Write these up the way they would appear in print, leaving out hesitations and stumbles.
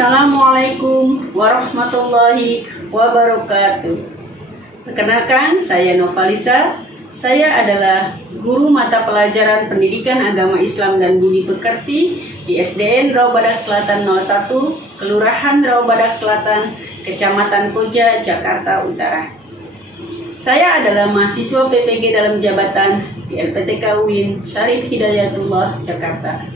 Assalamualaikum warahmatullahi wabarakatuh. Perkenalkan, saya Novalisa. Saya adalah guru mata pelajaran Pendidikan Agama Islam dan Budi Pekerti di SDN Rawabadak Selatan 01, Kelurahan Rawabadak Selatan, Kecamatan Koja, Jakarta Utara. Saya adalah mahasiswa PPG dalam jabatan di LPTK UIN Syarif Hidayatullah, Jakarta.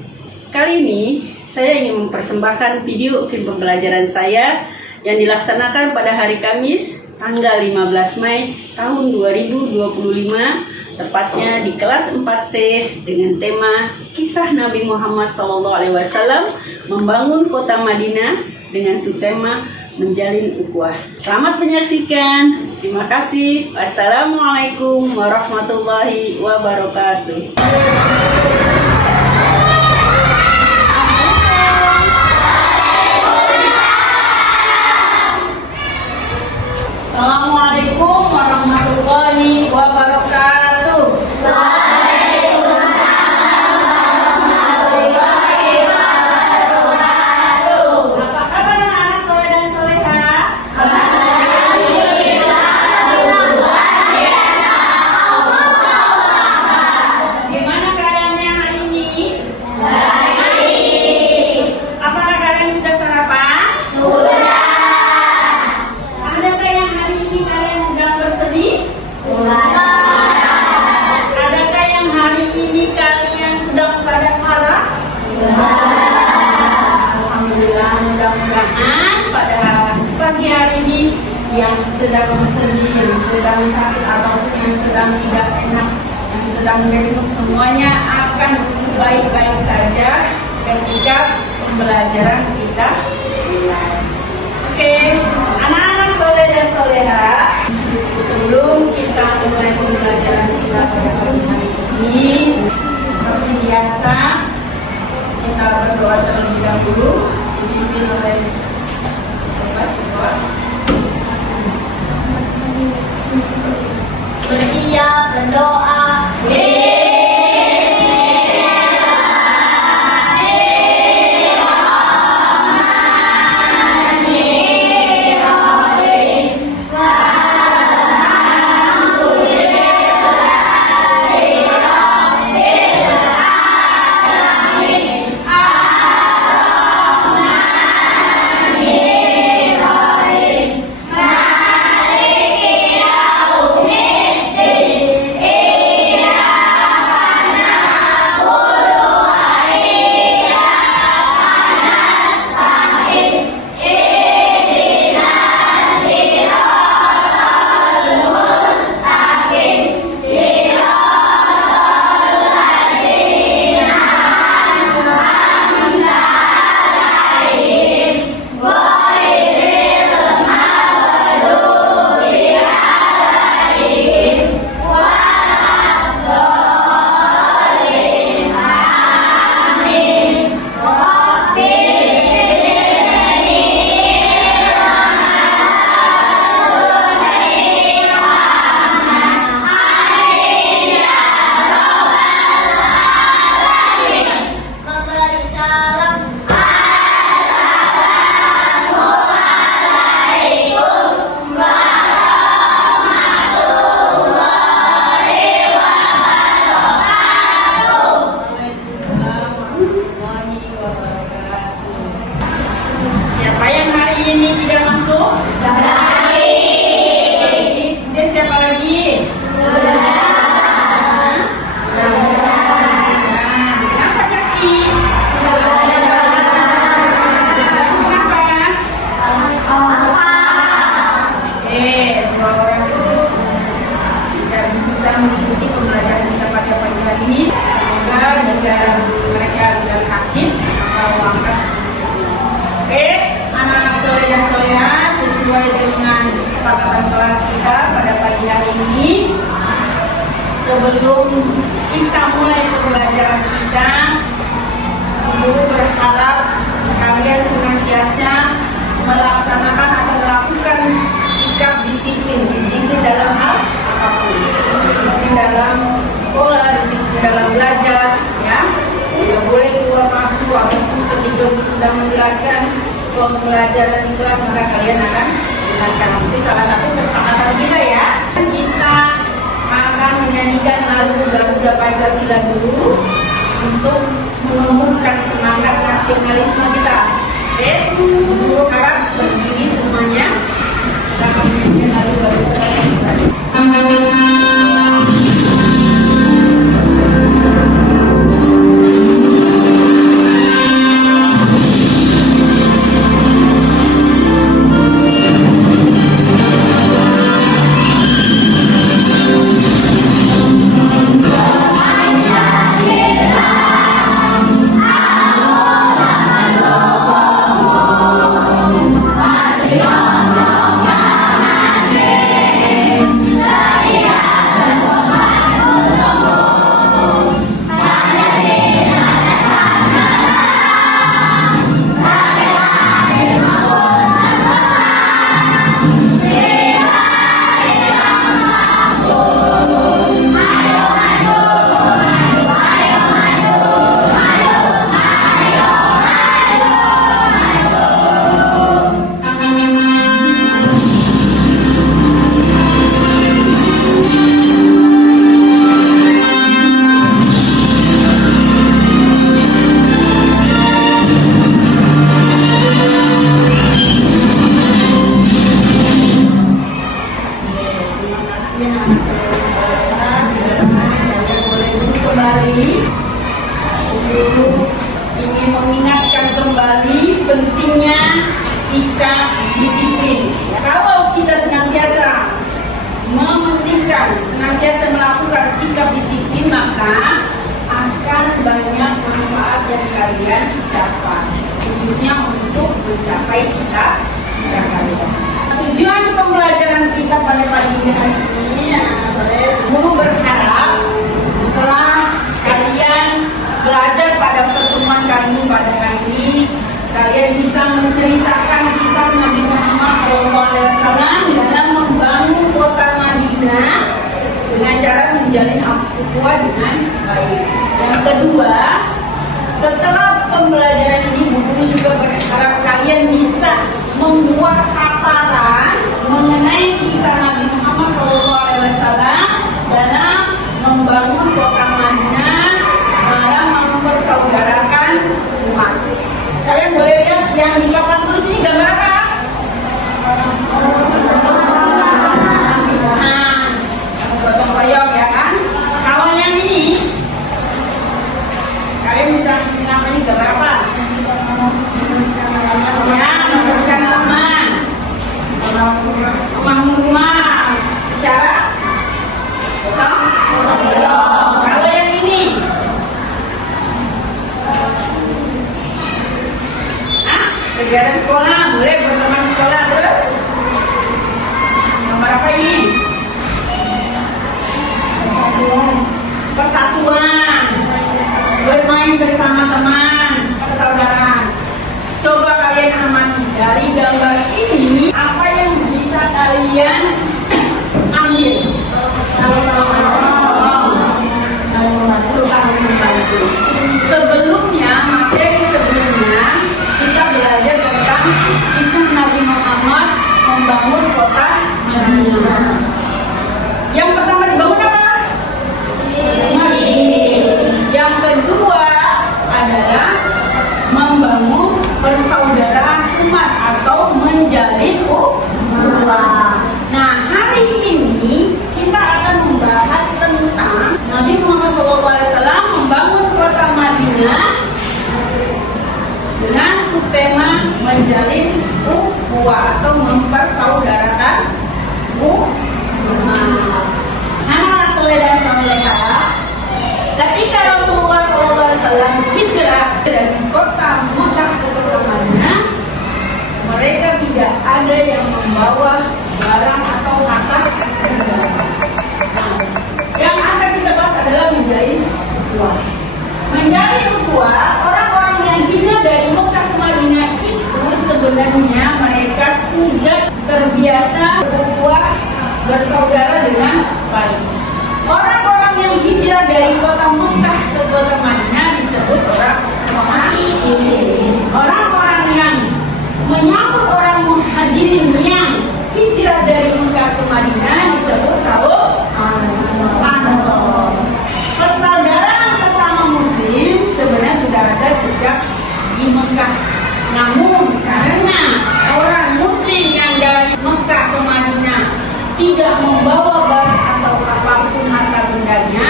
Kali ini saya ingin mempersembahkan video film pembelajaran saya yang dilaksanakan pada hari Kamis tanggal 15 Mei tahun 2025, tepatnya di kelas 4C dengan tema Kisah Nabi Muhammad SAW membangun kota Madinah dengan subtema Menjalin Ukhuwah. Selamat menyaksikan. Terima kasih. Wassalamualaikum warahmatullahi wabarakatuh. Assalamualaikum warahmatullahi wabarakatuh. Apa kabar anak-anak soleh dan soleha? Bagaimana keadaannya hari ini? Apakah kalian sudah sarapan? Adakah yang hari ini kalian sedang bersedih? Adakah yang hari ini kalian sedang pada marah? Alhamdulillah, mudah-mudahan pada pagi hari ini yang sedang bersedih, yang sedang sakit atau yang sedang tidak enak, yang sedang mengetuk, semuanya akan baik-baik saja ketika pembelajaran kita mulai. Oke, anak-anak soleh dan soleha, sebelum kita mulai pembelajaran kita pada pagi hari ini, seperti biasa kita berdoa terlebih dahulu, dipimpin oleh bersiap berdoa. Siapa yang hari ini tidak masuk? Dan siapa lagi? Kenapa Jaki? Dua orang itu tidak bisa mengikuti pembelajaran kita pada pagi hari ini. Semoga jika mereka sedang sakit atau angkat. Oke, anak-anak soleh dan soleha, sesuai dengan kesepakatan kelas kita pada pagi hari ini, sebelum kita mulai pembelajaran kita, guru berharap kalian senantiasa melaksanakan atau melakukan sikap disiplin dalam hal apapun, disiplin dalam sekolah, disiplin dalam belajar, ya. Tidak boleh keluar masuk ataupun ketika sedang menjelaskan pembelajaran di kelas, maka kalian akan mendengarkan. Nanti salah satu kesepakatan kita ya, kita akan menyanyikan lagu Garuda Pancasila dulu untuk menumbuhkan semangat nasionalisme kita. Oke, dulu harap berdiri semuanya. Kita akan menyanyikan lagu Garuda Pancasila. Ingin mengingatkan kembali pentingnya sikap disiplin. Kalau kita senantiasa mementingkan, senantiasa melakukan sikap disiplin, maka akan banyak manfaat yang kalian dapat, khususnya untuk mencapai cita-cita kalian. Tujuan pembelajaran kita pada pagi hari ini, sore, guru berharap setelah kalian belajar pada pertemuan kali ini, pada hari ini kalian bisa menceritakan kisah Nabi Muhammad SAW dalam membangun kota Madinah dengan cara menjalin ukhuwah dengan baik. Yang kedua, setelah pembelajaran ini, guru juga berharap kalian bisa membuat hafalan mengenai kisah Nabi Muhammad SAW dalam membangun kota Madinah, dalam mempersaudarakan umat. Kalian boleh lihat yang di papan tulis ini gambar apa? Gotong royong ya kan? Kalau yang ini, kalian bisa mengenal ini gambar apa? Ya, meneruskan teman, rumah secara betul. Kalau yang ini, kegiatan sekolah, boleh berteman sekolah terus. Nomor apa ini? Persatuan, bermain bersama teman, persaudaraan. Coba kalian amati dari gambar ini, apa yang bisa kalian ambil? Sebelumnya, materi sebelumnya kita belajar tentang kisah Nabi Muhammad membangun kota Madinah. Yang pertama dibangun apa? Masjid. Yang kedua adalah membangun persaudaraan umat atau menjalin ukhuwah. Nah, hari ini kita akan membahas tentang Nabi Muhammad SAW membangun kota Madinah dengan subtema menjalin ukhuwah atau mempersaudarakan umat. Anak soleh dan soleha, ketika Rasulullah SAW hijrah dari kota Mekah ke kota Madinah, mereka tidak ada yang membawa barang atau harta. Yang akan kita bahas adalah menjalin ukhuwah. Menjalin ukhuwah, orang-orang yang hijrah dari Mekah ke Madinah itu sebenarnya mereka sudah terbiasa ukhuwah bersaudara dengan baik. Orang-orang yang hijrah dari kota Mekah ke kota Madinah disebut orang-orang yang tidak membawa barang atau apapun harta bendanya,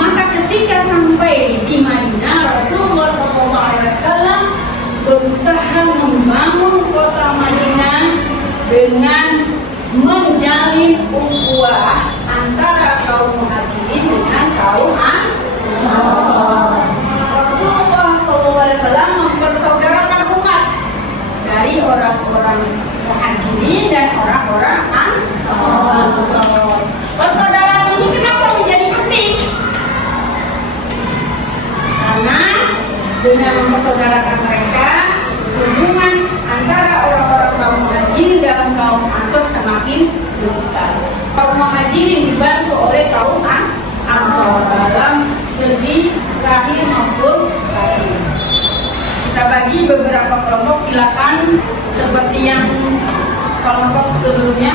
maka ketika sampai di Madinah, Rasulullah SAW berusaha membangun kota Madinah dengan menjalin ukhuwah antara kaum muhajirin dengan kaum ansar. Rasulullah SAW mempersaudarakan umat dari orang-orang muhajirin dan orang-orang ansar. Persaudaraan ini kenapa menjadi penting? Karena dengan mempersaudarakan mereka, hubungan antara orang-orang kaum muhajirin dan kaum ansar semakin dekat. Kaum muhajirin dibantu oleh kaum ansar dalam segi lahir maupun batin. Kita bagi beberapa kelompok, silakan seperti yang kelompok sebelumnya.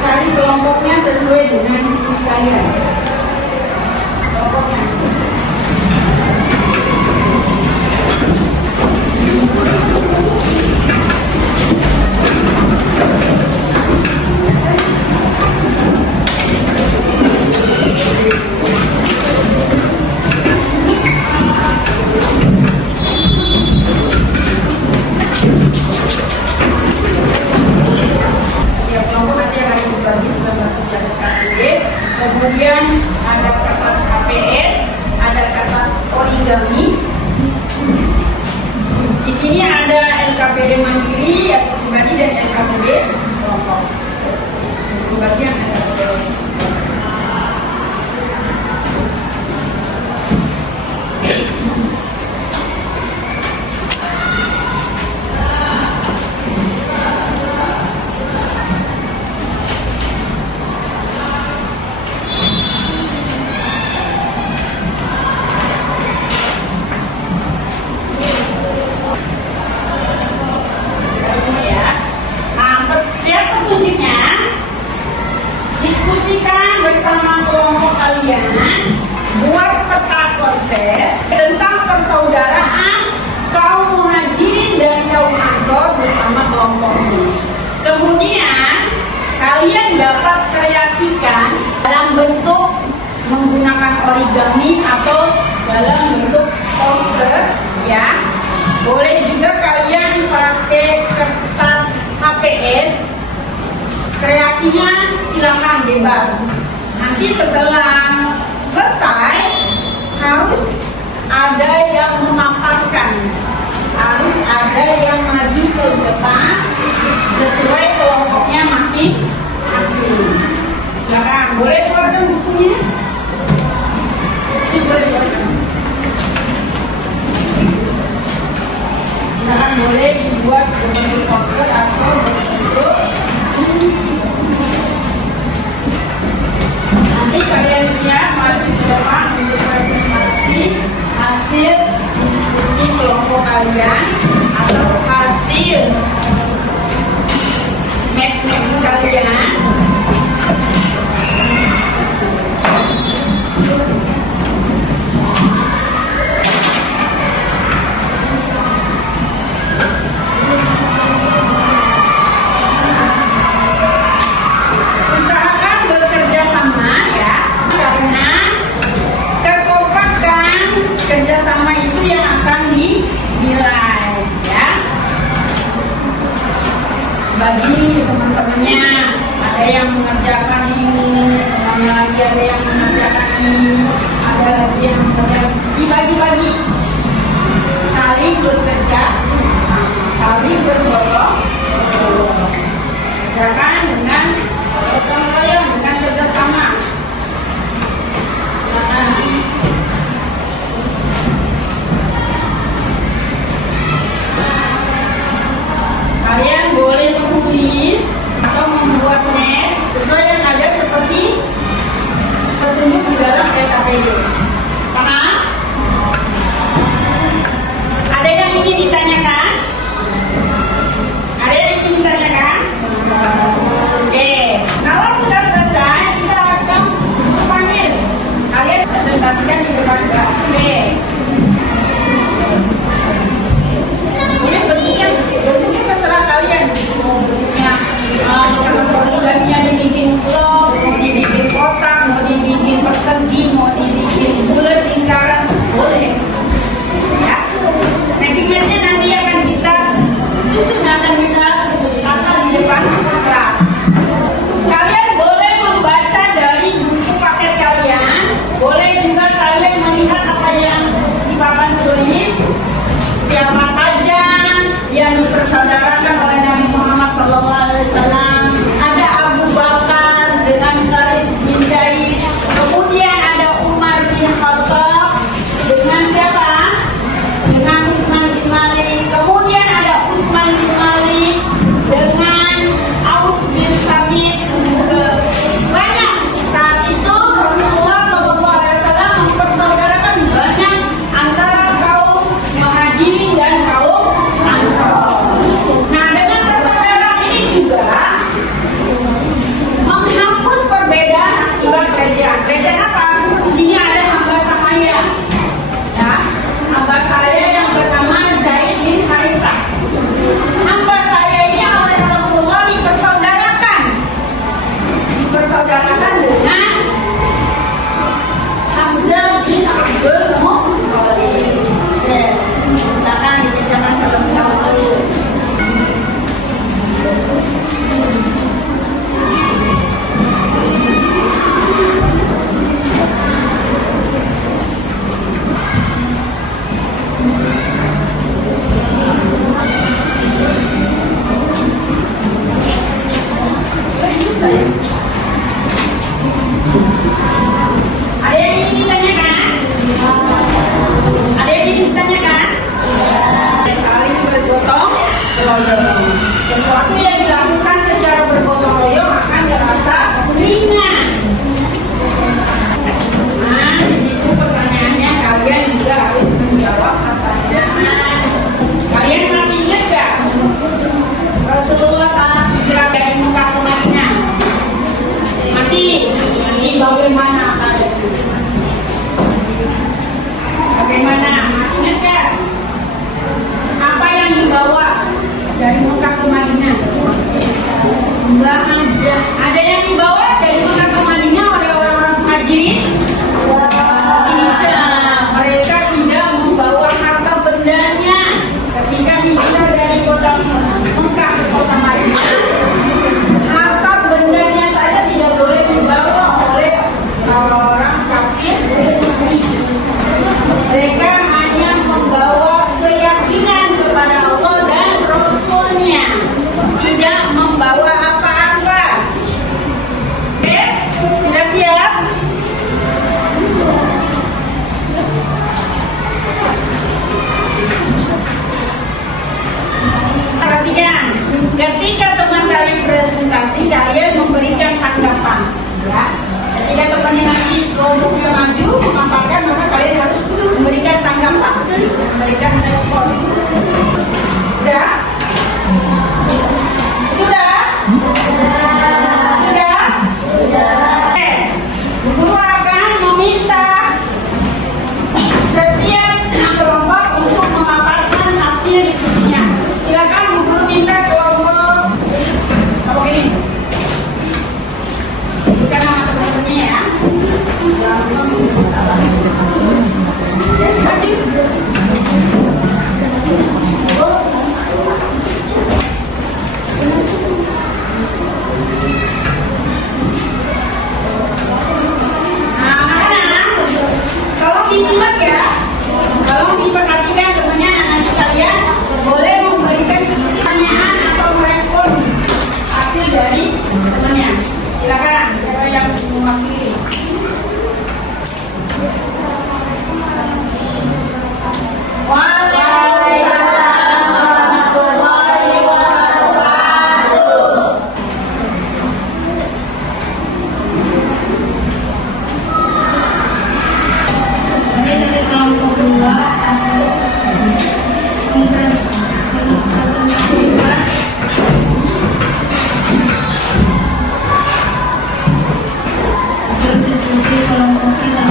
Cari kelompoknya sesuai dengan kalian. Kelompoknya. Kemudian ada kertas HPS, ada kertas origami. Di sini ada LKPD mandiri atau pribadi dan LKPD kelompok. Bagian ada. Diskusikan bersama kelompok kalian, buat peta konsep tentang persaudaraan kaum muhajirin dan kaum ansor bersama kelompok ini. Kemudian kalian dapat kreasikan dalam bentuk menggunakan origami atau dalam bentuk poster, ya. Boleh juga kalian pakai kertas HPS. Kreasinya silakan bebas. Nanti setelah selesai harus ada yang memaparkan, harus ada yang maju ke depan sesuai kelompoknya masing-masing. Silakan, boleh keluarkan bukunya. Ini boleh keluarkan. Silakan, boleh dibuat bentuk poster atau bentuk. Nanti kalian siap maju ke depan untuk presentasi hasil diskusi kelompok kalian atau hasil map kalian. Kerjasama itu yang akan dinilai, ya. Bagi teman-temannya, ada yang mengerjakan ini, temannya lagi ada yang mengerjakan ini, ada lagi yang mengerjakan, dibagi-bagi, saling bekerja, saling bertolong, kerjakan dengan gotong royong, dengan kerjasama. Kalian boleh menulis atau membuat net sesuai yang ada seperti petunjuk di dalam LKPD. Karena ada yang ingin royong. Sesuatu yang dilakukan secara bergotong royong akan terasa ringan. Nah, di situ pertanyaannya kalian juga harus menjawab pertanyaan. Kalian masih ingat gak? Rasulullah saat hijrah dari Mekah ke Madinah. Masih bagaimana? Bagaimana? Masih ingat gak? Apa yang dibawa dari Mekah ke Madinah? Enggak ada. Ada yang dibawa dari Mekah ke Madinah oleh orang-orang Muhajirin? Tidak. Mereka tidak membawa harta bendanya. Ketika hijrah dari kota Mekah ke kota Madinah, harta bendanya saja tidak boleh dibawa oleh orang kafir. Mereka hanya membawa keyakinan kepada Allah dan Rasul-Nya, tidak membawa apa-apa. Oke, sudah siap? Perhatikan, ketika teman kalian presentasi, kalian memberikan tanggapan, ya. Ketika temannya nanti kelompoknya maju memaparkan, maka kalian harus memberikan tanggapan, memberikan respon. Sudah? Sudah? Sudah? Oke. Guru akan meminta setiap kelompok untuk memaparkan hasil diskusinya. Silakan guru minta kelompok apa ini? Bukan nama teman-temannya ya. Nah, anak-anak, tolong disimak ya. Tolong diperhatikan temannya, nanti kalian boleh memberikan pertanyaan atau merespon hasil dari temannya. Silakan, siapa yang mewakili? Waalaikumsalam warahmatullahi wabarakatuh. Kami dari kelompok 2 mempresentasikan hasil diskusi kelompok kita.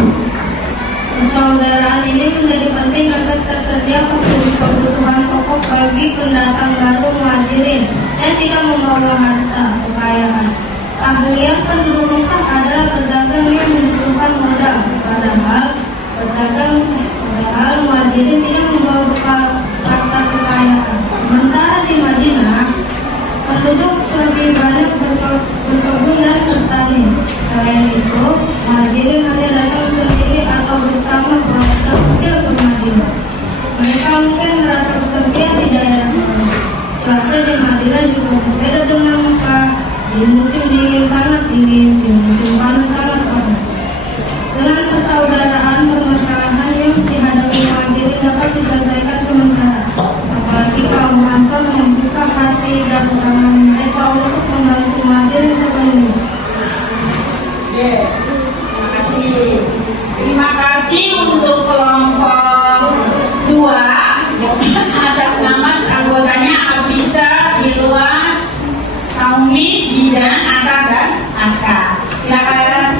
Persaudaraan ini menjadi penting agar tersedia kebutuhan pokok bagi pendatang baru muhajirin yang tidak membawa harta kekayaan. Keahlian penduduk Mekah adalah pedagang yang membutuhkan modal, padahal muhajirin tidak membawa bekal harta kekayaan. Sementara di Madinah, penduduk lebih banyak berkebun dan bertani. Selain itu, muhajirin hanya datang sendiri atau bersama keluarga kecil ke Madinah. Mereka mungkin merasa kesepian di daerah itu. Cuaca di Madinah juga berbeda dengan Mekah. Di musim dingin sangat dingin, di musim panas sangat panas. Dengan persaudaraan, permasalahan yang dihadapi muhajirin dapat diselesaikan sementara. Apalagi kaum Ansor membuka hati dan tangan mereka untuk membantu muhajirin sepenuhnya. Terima kasih. Terima kasih untuk kelompok 2 atas nama anggotanya Abisa, Ilyas, Saumi, Jidan, Atta, dan Aska. Silakan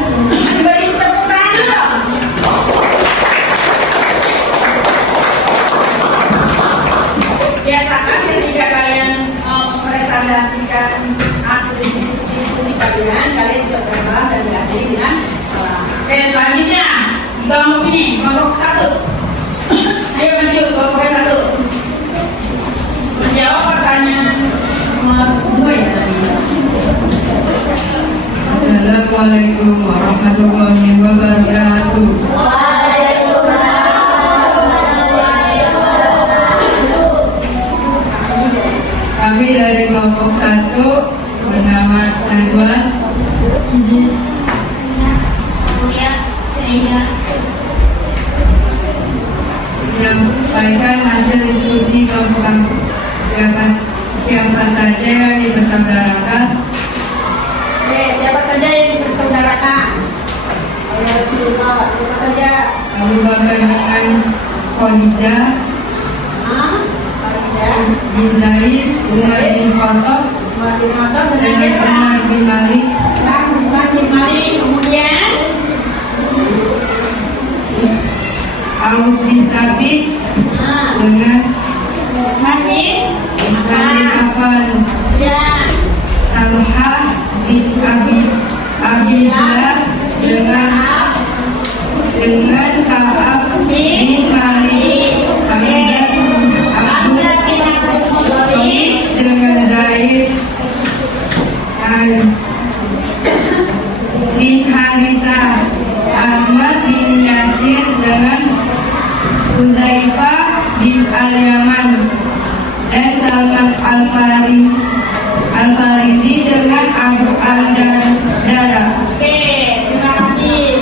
beri tepuk tangan dong. Biasakan ketika kalian mempresentasikan hasil diskusi kalian juga berkenalan dan dihadiri dengan orang. Oke, selanjutnya di kelompok ini, kelompok 1. Ayo maju, kelompok 1. Menjawab pertanyaan nomor 2 ya tadi. Assalamualaikum warahmatullahi wabarakatuh. Kami dari kelompok 1 bernama Ridwan menyampaikan hasil diskusi kelompok kami. yang dipersaudarakan? Oke, siapa saja yang dipersaudarakan? Oleh Rasulullah, siapa saja? Abu Bakar dengan Khadijah, Khadijah bin Zaid, Umar bin Khattab, bin Khattab dengan dengan siapa? Umar bin Malik, Usman bin Malik, kemudian Aus bin Sabit, dengan Usman bin Affan, ya, Talha bin Abdillah, dengan Ka'ab bin Malik, Hamzah bin Abdul Thalib, dengan Zaid bin Harisah, Ahmad bin Yasir, dengan Huzaifah bin Al-Yaman, dan Salman Al-Farisi dengan Abu Al-Dara. Oke, terima kasih.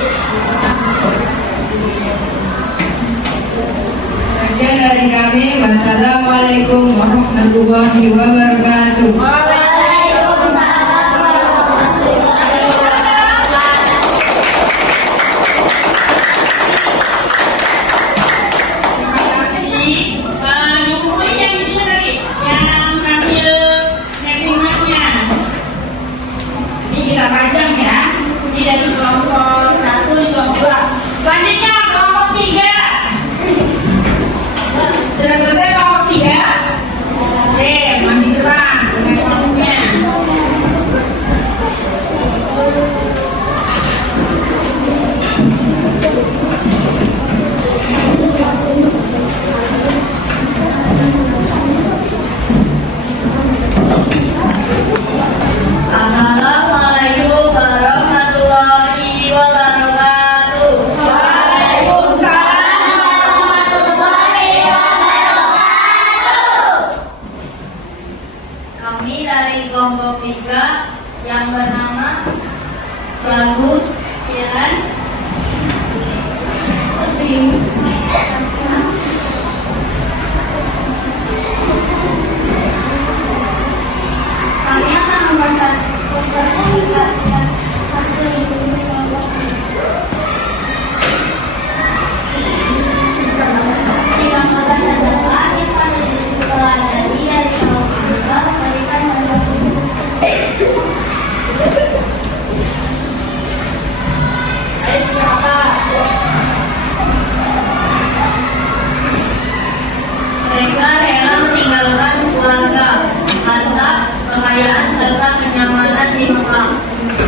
Sekian dari kami. Wassalamualaikum warahmatullahi wabarakatuh. Waalaikumsalam warahmatullahi wabarakatuh. Terima kasih. Yang yang ini tadi, yang hasil nettingnya. Ini kita pajang ya. Ini dari kelompok 1 di kelompok 2. Selanjutnya kelompok 3. Sudah selesai kelompok 3? Oke, maju depan dengan kelompoknya. Assalamualaikum warahmatullahi wabarakatuh. Waalaikumsalam warahmatullahi wabarakatuh. Kami dari kelompok 3 yang bernama Bagus, Kiran, kami akan mempresentasikan hasil kelompok. Jika berdasarkan doa, pelajari dari kelompok besar memberikan contoh. Ayo siapa? Mereka rela meninggalkan keluarga, harta, kekayaan, serta kenyamanan di Mekah.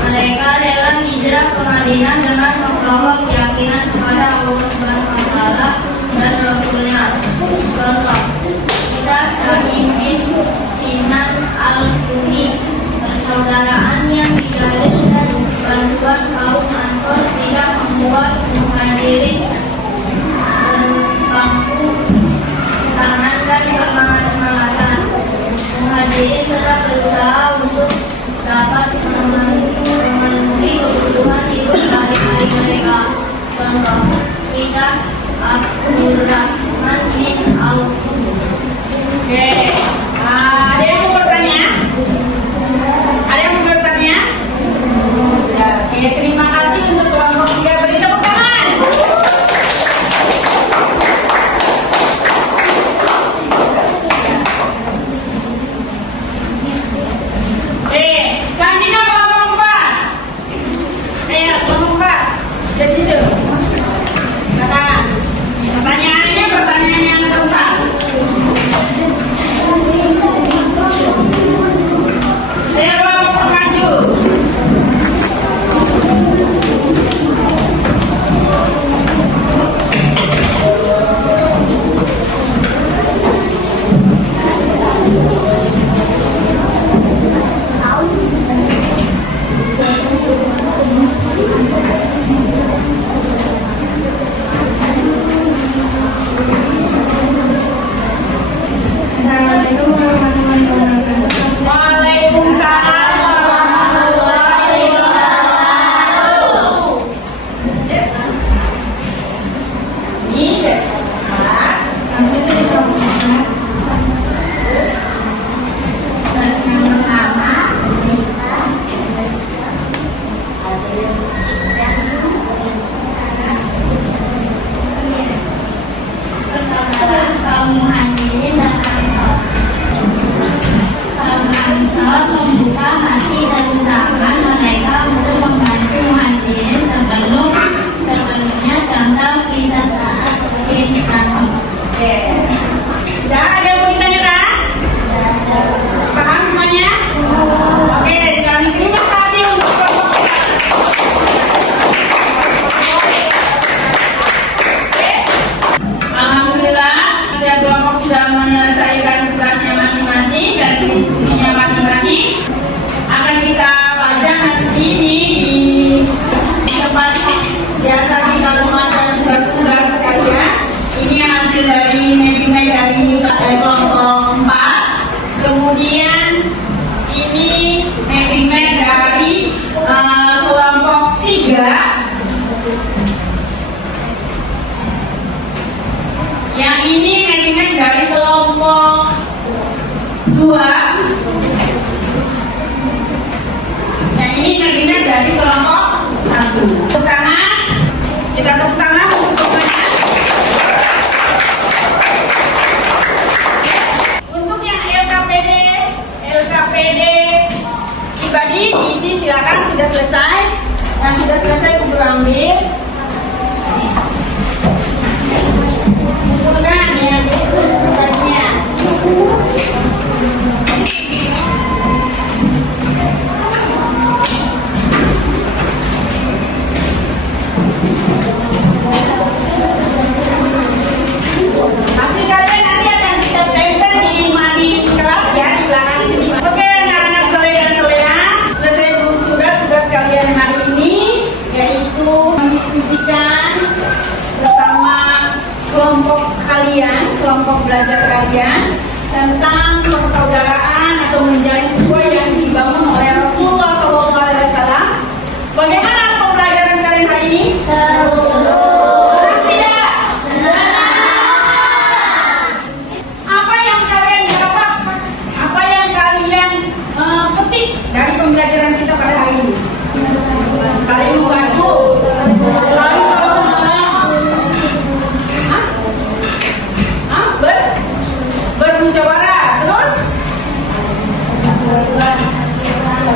Mereka rela hijrah ke Madinah dengan membawa keyakinan kepada Allah Subhanahu wa Ta'ala dan Rasulnya. Contoh, kita Syahid bin Sinan Al-Kuni, persaudaraan yang dijalin dan bantuan kaum Ansor tidak membuat Muhajirin berbangku tangan dan semangat-semangatan. Muhajirin sedang berusaha untuk dapat memenuhi kebutuhan hidup sehari-hari mereka. Contoh, kisah Abdurrahman bin Auf. Oke. Ada yang mau bertanya? Ada yang mau bertanya? Oke, terima kasih untuk kelompok 3. Beri tepuk tangan. Selanjutnya kelompok 4. Ayo, kelompok 4. Dari situ. Katakan. Pertanyaannya pertanyaan yang keempat. 2. Yang ini nantinya dari kelompok 1. Tepuk tangan. Kita tepuk tangan untuk semuanya. Untuk yang LKPD pribadi diisi, silakan. Sudah selesai. Yang sudah selesai kumpul ambil. Bukan ya, bukannya. Masih kalian nanti akan kita tempel di kelas ya, di belakang ini. Oke, anak-anak soleh dan soleha, selesai sudah tugas kalian hari ini, yaitu mendiskusikan bersama kelompok kalian, kelompok belajar kalian tentang persaudaraan atau menjalin ukhuwah yang dibangun oleh Rasulullah SAW. Bagaimana pembelajaran kalian hari ini? Dari pembelajaran kita pada hari ini, saling membantu, saling bermusyawarah. Terus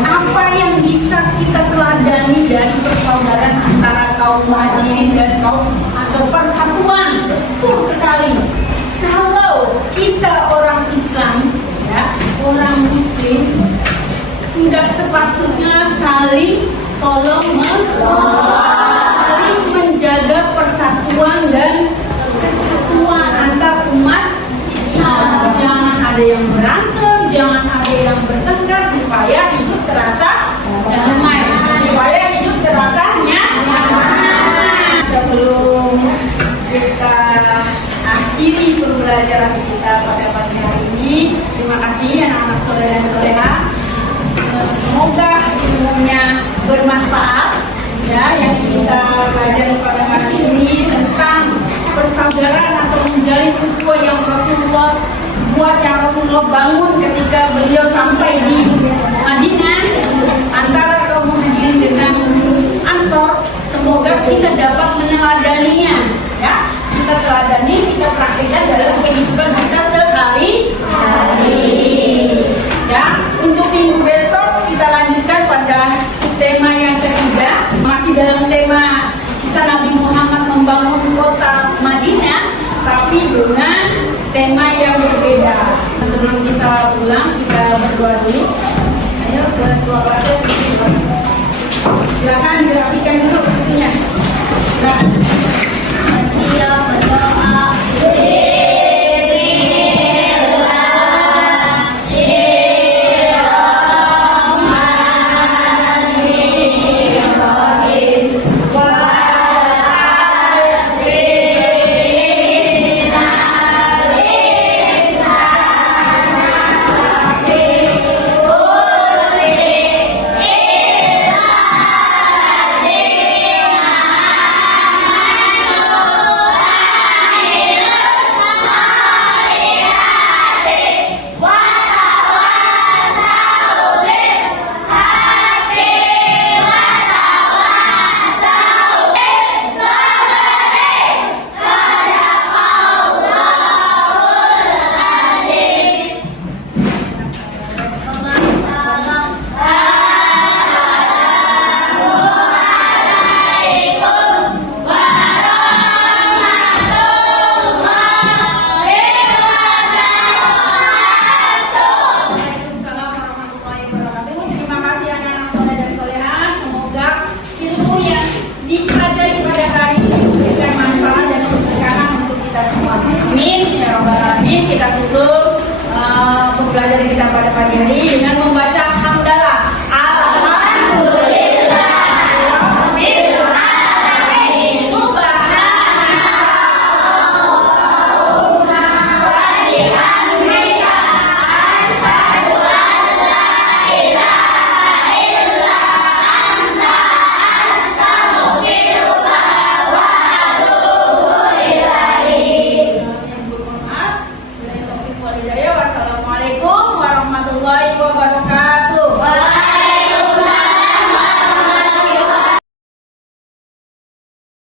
apa yang bisa kita teladani dari persaudaraan antara kaum muhajirin dan kaum atau persatuan? Betul sekali. Kalau kita orang Islam, ya, orang Muslim, sudah sepatutnya saling tolong saling menjaga persatuan dan kesatuan antar umat Islam. Jangan ada yang berantem, jangan ada yang bertengkar, supaya hidup terasa damai, supaya hidup terasa nyaman. Sebelum kita akhiri pembelajaran kita pada pagi hari ini, terima kasih anak-anak soleh dan soleha. Semoga ilmunya bermanfaat ya, yang kita pelajari pada hari ini tentang persaudaraan atau menjalin ukhuwah yang Rasulullah buat, yang Rasulullah bangun ketika beliau sampai di Madinah antara kaum muhajirin dengan Ansor. Semoga kita dapat meneladaninya ya, kita teladani, kita praktikkan dalam kehidupan kita sehari-hari. Ya, untuk minggu besok kita lanjutkan pada tema yang ketiga, masih dalam tema kisah Nabi Muhammad membangun kota Madinah, tapi dengan tema yang berbeda. Sebelum kita pulang, kita berdoa dulu. Ayo berdoa pada silakan dirapikan dulu pintunya. Silakan. Siap berdoa. Kita tutup pembelajaran kita pada pagi hari dengan membaca